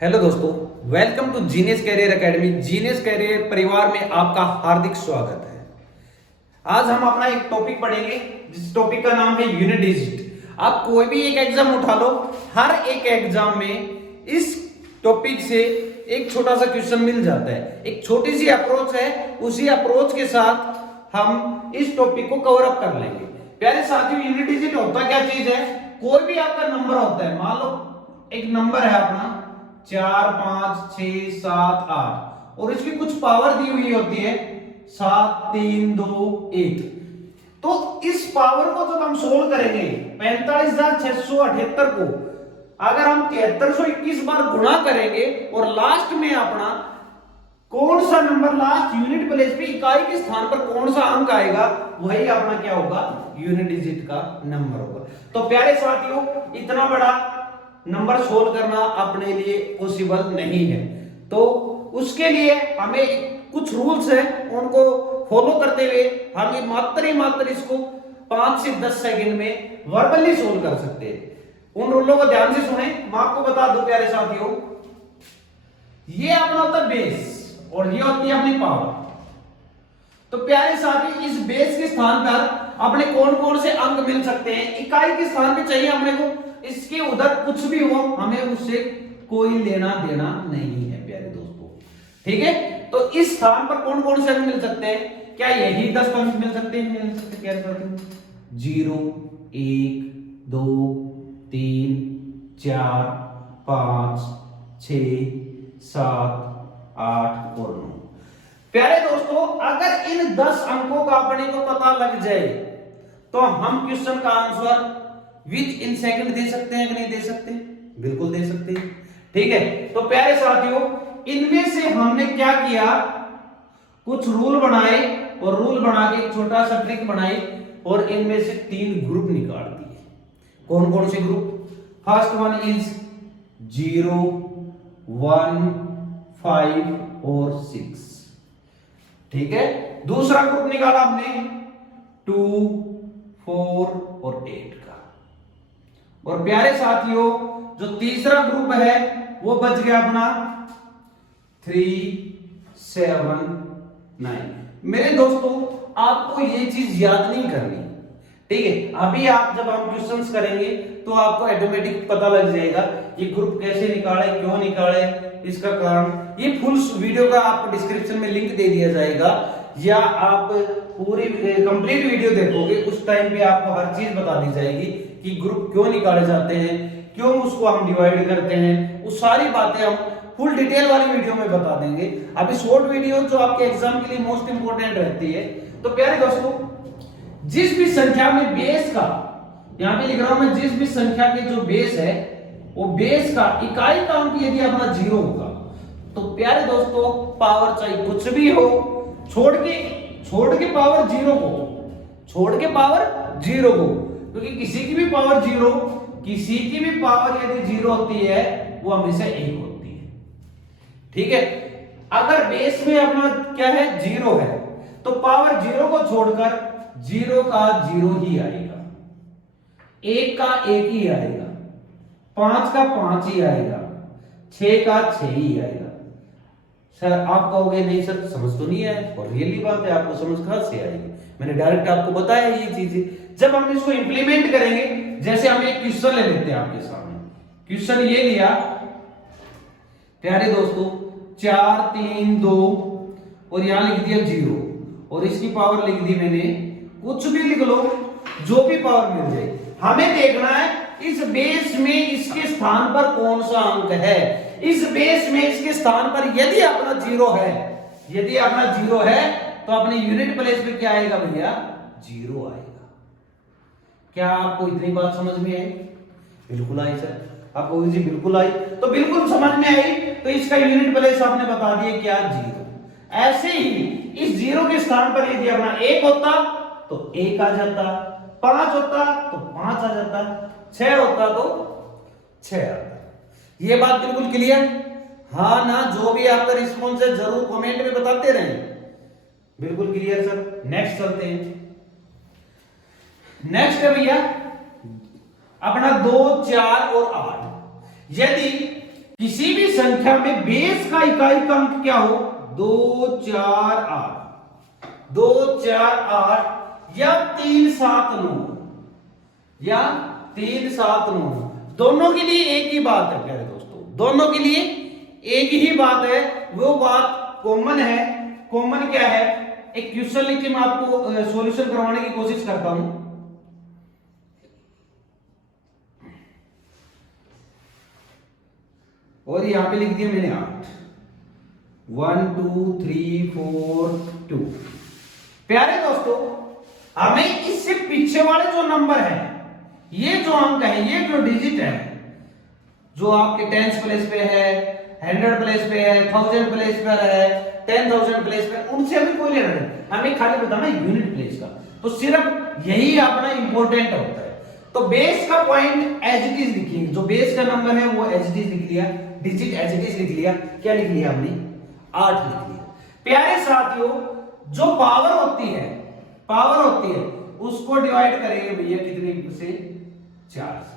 Hello दोस्तों, welcome to genius career academy. Genius career परिवार में आपका हार्दिक स्वागत है। आज हम अपना एक टॉपिक पढ़ेंगे जिस टॉपिक का नाम है यूनिट डिजिट। आप कोई भी एक एग्जाम उठा लो, हर एक एग्जाम में इस टॉपिक से एक छोटा सा क्वेश्चन मिल जाता है। एक छोटी सी अप्रोच है, उसी अप्रोच के साथ हम इस टॉपिक को कवर अप कर लेंगे। प्यारे साथियों, यूनिट डिजिट होता क्या चीज है? कोई भी आपका नंबर होता है, मान लो एक नंबर है अपना 4 5 6 7 8 और इसकी कुछ पावर दी हुई होती है 7 3 2 1। तो इस पावर को जब हम सोल्व करेंगे 45,678 को अगर हम 7321 बार गुणा करेंगे और लास्ट में अपना कौन सा नंबर लास्ट यूनिट प्लेस पे इकाई के स्थान पर कौन सा अंक आएगा, वही अपना क्या होगा, यूनिट डिजिट का नंबर होगा। तो प्यारे साथियों, इतना बड़ा नंबर सोल्व करना अपने लिए पॉसिबल नहीं है, तो उसके लिए हमें कुछ रूल्स हैं, उनको फॉलो करते हुए हम ये मात्र इसको 5 से 10 सेकंड में वर्बली सोल्व कर सकते हैं। उन रूलों को ध्यान से सुने। मैं आपको बता दूं प्यारे साथियों, ये अपना होता है बेस और ये होती है अपनी पावर। तो प्यारे साथी, इस बेस के स्थान पर अपने कौन कौन से अंक मिल सकते हैं? इकाई के स्थान पे चाहिए अपने को, इसके उधर कुछ भी हो हमें उससे कोई लेना देना नहीं है प्यारे दोस्तों, ठीक है। तो इस स्थान पर कौन कौन से अंक मिल सकते हैं? क्या यही 10 अंक मिल सकते हैं? मिल सकते प्यारे साथियों, 0 1 2 3 4 5 6 7 8 और 9। प्यारे दोस्तों, अगर इन 10 अंकों का अपने को पता लग जाए तो हम क्वेश्चन का आंसर विद इन सेकंड दे सकते हैं कि नहीं दे सकते? बिल्कुल दे सकते हैं, ठीक है। तो प्यारे साथियों, इनमें से हमने क्या किया, कुछ रूल बनाए और रूल बना के एक छोटा सा ट्रिक बनाई और इनमें से 3 ग्रुप निकाल दिए। कौन कौन से ग्रुप? फर्स्ट वन इज 0 1 5 और 6, ठीक है। दूसरा ग्रुप निकाला हमने 2 4 और 8 का। और प्यारे साथियों, जो तीसरा ग्रुप है वो बच गया अपना 3 7 9। मेरे दोस्तों, आपको ये चीज याद नहीं करनी, ठीक है। अभी आप जब हम क्वेश्चंस करेंगे तो आपको ऑटोमेटिक पता लग जाएगा ये ग्रुप कैसे निकाले, क्यों निकाले, इसका कारण। ये फुल वीडियो का आपको डिस्क्रिप्शन में लिंक दे दिया जाएगा, या आप पूरी कंप्लीट वीडियो देखोगे उस टाइम पे आपको हर चीज बता दी जाएगी कि ग्रुप क्यों निकाले जाते हैं, क्यों उसको हम डिवाइड करते हैं। वो सारी बातें हम फुल डिटेल वाली वीडियो में बता देंगे। अभी शॉर्ट वीडियो जो आपके एग्जाम के लिए मोस्ट इंपोर्टेंट रहती है। तो प्यारे दोस्तों, जिस भी संख्या में बेस का, यहां पे लिख रहा हूं मैं, जिस भी संख्या के जो बेस है वो बेस का इकाई का अंक यदि अपना 0 होगा तो प्यारे दोस्तों, पावर चाहे कुछ भी हो, छोड़ के पावर 0 को, छोड़ के पावर 0 को, क्योंकि किसी की भी पावर 0, किसी की भी पावर यदि 0 होती है वो हमेशा 1 होती है, ठीक है। अगर बेस में अपना क्या है, 0 है, तो पावर 0 को छोड़कर 0 का 0 ही आएगा, 1 का 1 ही आएगा, 5 का 5 ही आएगा, 6 का 6 ही आएगा। सर आप कहोगे नहीं सर समझ तो नहीं आया, और रियली बात है, आपको समझ कहां से आएगी? मैंने डायरेक्ट आपको बताया ये चीजें। जब हम इसको इंप्लीमेंट करेंगे, जैसे हम एक क्वेश्चन ले लेते हैं आपके सामने, क्वेश्चन ये लिया प्यारे दोस्तों 4 3 2 और यहां लिख दिया 0 और इसकी पावर लिख दी मैंने, कुछ भी लिख लो, जो भी पावर मिल जाए। हमें देखना है इस बेस में इसके स्थान पर कौन सा अंक है। इस बेस में इसके स्थान पर यदि अपना 0 है, यदि अपना 0 है तो अपने यूनिट प्लेस पे क्या आएगा भैया? 0 आएगा। क्या आपको इतनी बात समझ में आई? बिल्कुल आई सर। आपको जी बिल्कुल आई, तो बिल्कुल समझ में आई। तो इसका यूनिट प्लेस आपने बता दिया क्या? 0। ऐसे ही इस 0 के स्थान पर यदि अपना 1 होता तो 1 आ जाता, 5 होता तो 5 आ जाता, 6 होता तो 6 आता। ये बात बिल्कुल क्लियर? हाँ ना? जो भी आपका रिस्पॉन्स है जरूर कमेंट में बताते रहें। बिल्कुल क्लियर सर। नेक्स्ट चलते हैं। नेक्स्ट है भैया अपना 2 4 और 8। यदि किसी भी संख्या में बेस का इकाई का अंक क्या हो, 2 4 8, 2 4 8 या 3 7 9 या 3 7 9, दोनों के लिए एक ही बात है प्यारे दोस्तों, दोनों के लिए एक ही बात है। वो बात कॉमन है। कॉमन क्या है, एक क्वेश्चन लिख के मैं आपको सॉल्यूशन करवाने की कोशिश करता हूं। और यहां पे लिख दिया मैंने 8, 1 2 3 4 2। प्यारे दोस्तों, हमें इससे पीछे वाले जो नंबर है, ये जो अंक है, ये जो डिजिट है, जो आपके टेंस प्लेस पे है, 100 प्लेस पे है, 1000 प्लेस पर है, 10,000 प्लेस पे, उनसे अभी कोई लेना नहीं, हमें खाली बताना यूनिट प्लेस का। तो सिर्फ यही अपना इंपॉर्टेंट होता है। तो बेस का पॉइंट एज इट इज लिखेंगे, जो बेस का नंबर है वो एज इट इज लिख लिया, डिजिट एज इट इज लिख लिया। क्या लिख लिया हमने, 8 लिख लिया। प्यारे साथियों, जो पावर होती है, पावर होती है, उसको डिवाइड करेंगे भैया कितने से, 4 से।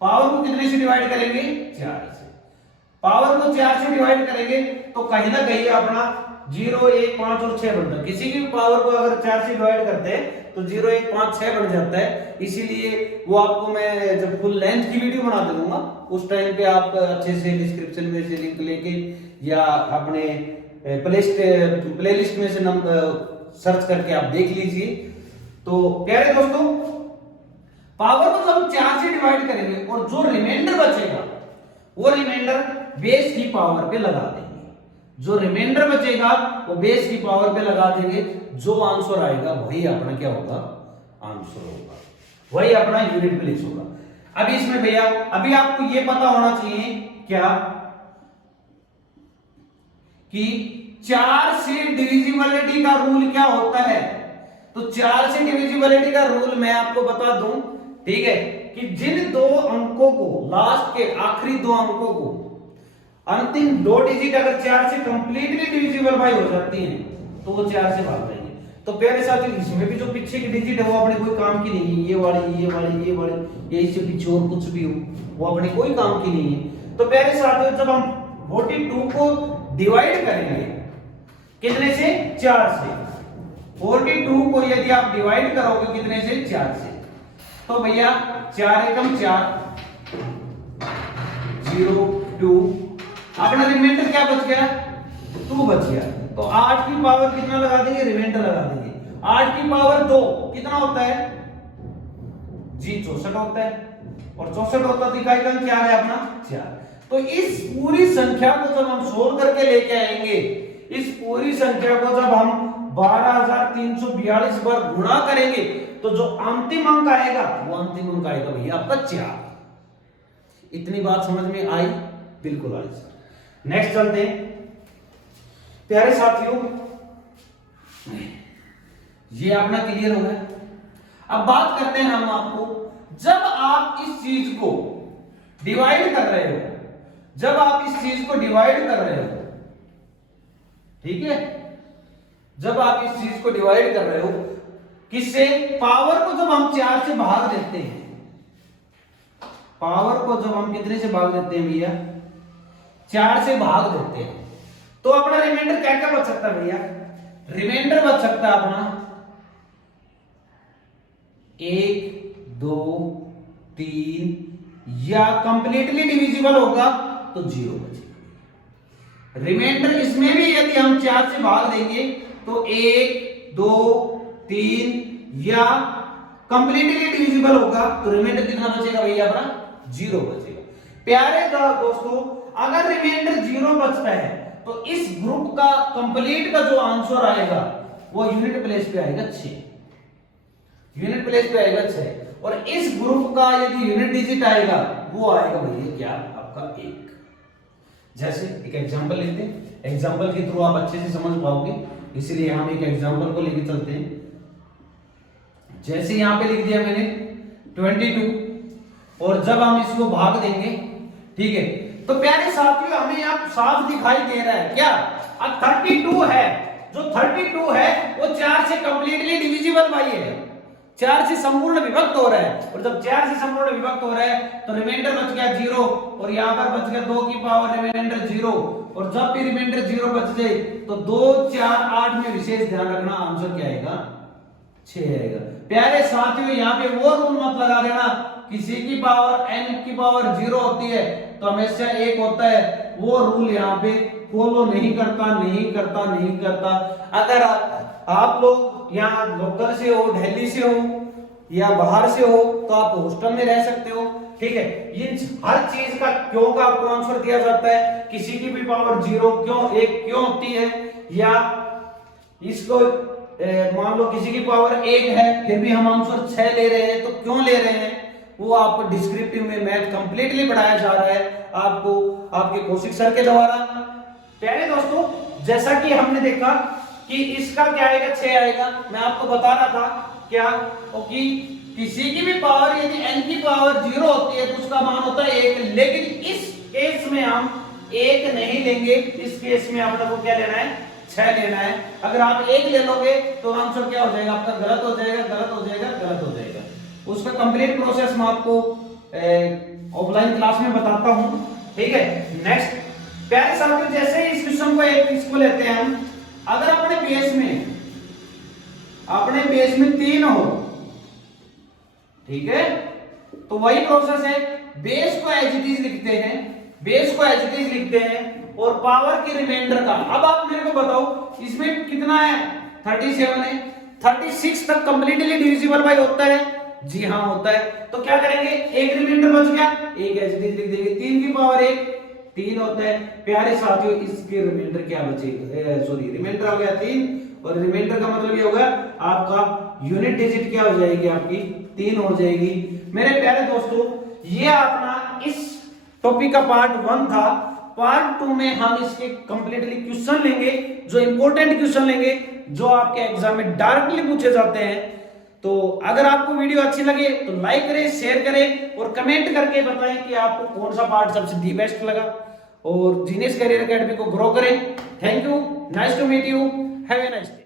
पावर को कितने से डिवाइड करेंगे, 4 से। पावर को 4 से डिवाइड करेंगे तो कहीं ना कहीं अपना 0 1 5 और 6 बनता है। किसी की पावर को अगर 4 से डिवाइड करते हैं तो 0 1 5 6 बन जाता है। इसीलिए वो आपको मैं जब फुल लेंथ की वीडियो बना दूंगा उस टाइम पे आप अच्छे से डिस्क्रिप्शन में से लिंक लेके या अपने प्लेलिस्ट में से सर्च करके आप देख लीजिए। तो प्यारे दोस्तों, पावर को जब 4 से डिवाइड करेंगे और जो रिमाइंडर बचेगा वो रिमाइंडर बेस की पावर पे लगा देंगे। जो रिमाइंडर बचेगा वो बेस की पावर पे लगा देंगे। जो आंसर आएगा वही अपना क्या होगा, आंसर होगा, वही अपना यूनिट प्लेस होगा। अभी इसमें भैया अभी आपको ये पता होना चाहिए क्या कि 4 से डिविजिबिलिटी का रूल क्या होता है। तो 4 से डिविजिबिलिटी का रूल मैं आपको बता दूं, ठीक है, कि जिन दो अंकों को, लास्ट के आखिरी दो अंकों को, अंतिम 2 डिजिट अगर 4 से कंप्लीटली डिविजिबल बाय हो जाती हैं तो वो 4 से भाग जाएंगे। तो प्यारे साथियों, इसमें भी जो पीछे की डिजिट है वो अपने कोई काम की नहीं है। ये वाली, ये वाली, ये वाली, ये इससे पीछे और कुछ भी हो वो अपने कोई काम की नहीं है। तो प्यारे साथियों, जब हम 42 को डिवाइड करेंगे कितने से, 4 से, 42 को यदि आप डिवाइड करोगे कितने से, 4 से, तो भैया 4 एकम 4, 0 2, अपना रिमाइंडर क्या बच गया, 2 बच गया। तो 8 की पावर कितना लगा देंगे, रिमाइंडर लगा देंगे। 8 की पावर 2 कितना होता है जी, 64 होता है। और 64 होता है तो इकाई का क्या है अपना, 4। तो इस पूरी संख्या को जब हम सोल्व करके लेके आएंगे, इस पूरी संख्या को जब हम 12,342 बार गुणा करेंगे तो जो अंतिम अंक आएगा वो अंतिम अंक आएगा भैया आपका 4। इतनी बात समझ में आई, बिल्कुल आई सर। नेक्स्ट चलते हैं प्यारे साथियों, ये अपना क्लियर हो गया। अब बात करते हैं हम आपको, जब आप इस चीज को डिवाइड कर रहे हो, जब आप इस चीज को डिवाइड कर रहे हो, ठीक है, जब आप इस चीज को डिवाइड कर रहे हो किससे, पावर को जब हम 4 से भाग देते हैं, पावर को जब हम कितने से भाग देते हैं भैया, 4 से भाग देते हैं, तो अपना रिमाइंडर क्या क्या बच सकता है भैया, रिमाइंडर बच सकता है अपना 1 2 3, या कंप्लीटली डिविजिबल होगा तो 0 बचेगा। रिमाइंडर इसमें भी यदि हम 4 से भाग देंगे तो 1 2 3, या कंप्लीटली डिविजिबल होगा तो रिमाइंडर कितना बचेगा भैया अपना, 0 बचेगा। प्यारे दोस्तों, अगर रिमाइंडर 0 बचता है तो इस ग्रुप का कंप्लीट का जो आंसर आएगा वो यूनिट प्लेस पे आएगा 6, यूनिट प्लेस पे आएगा 6। और इस ग्रुप का यदि यूनिट डिजिट आएगा वो आएगा भैया क्या, आपका 1। जैसे एक एग्जांपल लेते हैं, एग्जांपल के थ्रू आप अच्छे से समझ पाओगे, इसलिए हम एक एग्जांपल को लेके चलते हैं। जैसे यहां पे लिख दिया मैंने 22, और जब हम इसको भाग देंगे, ठीक है, तो प्यारे साथियों हमें यहां साफ दिखाई दे रहा है क्या, अब 32 है, जो 32 है वो 4 से कंप्लीटली डिविजिबल बाई है, 4 से संपूर्ण विभक्त हो रहा है, और जब 4 से संपूर्ण विभक्त हो रहा है तो रिमाइंडर बच गया 0, और यहाँ पर बच गया 2 की पावर रिमाइंडर 0, और जब भी रिमाइंडर 0 बच जाए तो 2 4 8 में विशेष ध्यान रखना, आंसर क्या आएगा 6 आएगा। प्यारे साथियों, यहाँ पे वो रूल मत लगा देना किसी की पावर n की पावर 0 होती है तो हमेशा 1 होता है, वो रूल यहाँ पे फॉलो नहीं करता। अगर आप लोग यहाँ लोकल से हो, दिल्ली से हो या बाहर से हो तो आप हॉस्टल में रह सकते हो, ठीक है। इन हर चीज का क्यों का आपको आंसर दिया जाता है, किसी की भी पावर 0 क्यों 1 क्यों होती है, या इसको मान लो किसी की पावर 1 है फिर भी हम आंसर 6 ले रहे हैं तो क्यों ले रहे हैं, वो आपको डिस्क्रिप्टिव में मैथ कंप्लीटली पढ़ाया जा रहा है आपको आपके कौशिक सर के द्वारा। प्यारे दोस्तों, जैसा कि हमने देखा कि इसका क्या आएगा 6 आएगा, मैं आपको बता रहा था क्या कि किसी की भी पावर यदि n की पावर 0 होती है तो उसका मान होता है 1, लेकिन इस केस में हम 1 नहीं लेंगे, इस केस में आप लोगों को क्या लेना है 6 लेना है। अगर आप 1 ले लोगे तो आंसर क्या हो जाएगा आपका, गलत हो जाएगा। उसका कंप्लीट प्रोसेस मैं आपको ऑफलाइन क्लास में बताता हूं, ठीक है। नेक्स्ट प्यारे साथियों, जैसे इस क्वेश्चन को इसको लेते हैं हम, अगर अपने बेस में 3 हो, ठीक है, तो वही प्रोसेस है, बेस को एज इट इज लिखते हैं और पावर की रिमाइंडर का। अब आप मेरे को बताओ इसमें कितना है 37 है, 36 तक कंप्लीटली डिविजिबल बाय होता है, जी हाँ होता है। तो क्या करेंगे, एक रिमाइंडर बच गया, एक एज इट इज लिख देंगे, 3 की पावर 1 3 होता है। प्यारे साथियों, इसके रिमाइंडर क्या बचेगा, सॉरी रिमाइंडर हो गया 3, और रिमाइंडर का मतलब ये होगा आपका यूनिट डिजिट क्या हो जाएगी, आपकी 3 हो जाएगी। मेरे प्यारे दोस्तों, ये अपना इस टॉपिक का पार्ट 1 था। पार्ट 2 में हम इसके कंप्लीटली क्वेश्चन लेंगे, जो इंपॉर्टेंट क्वेश्चन लेंगे, जो आपके एग्जाम में डायरेक्टली पूछे जाते हैं। तो अगर आपको वीडियो अच्छी लगे तो लाइक करें, शेयर करें और कमेंट करके बताएं कि आपको कौन सा पार्ट सबसे दी बेस्ट लगा, और जीनियस करियर एकेडमी को ग्रो करें। Thank you, nice to meet you, have a nice day.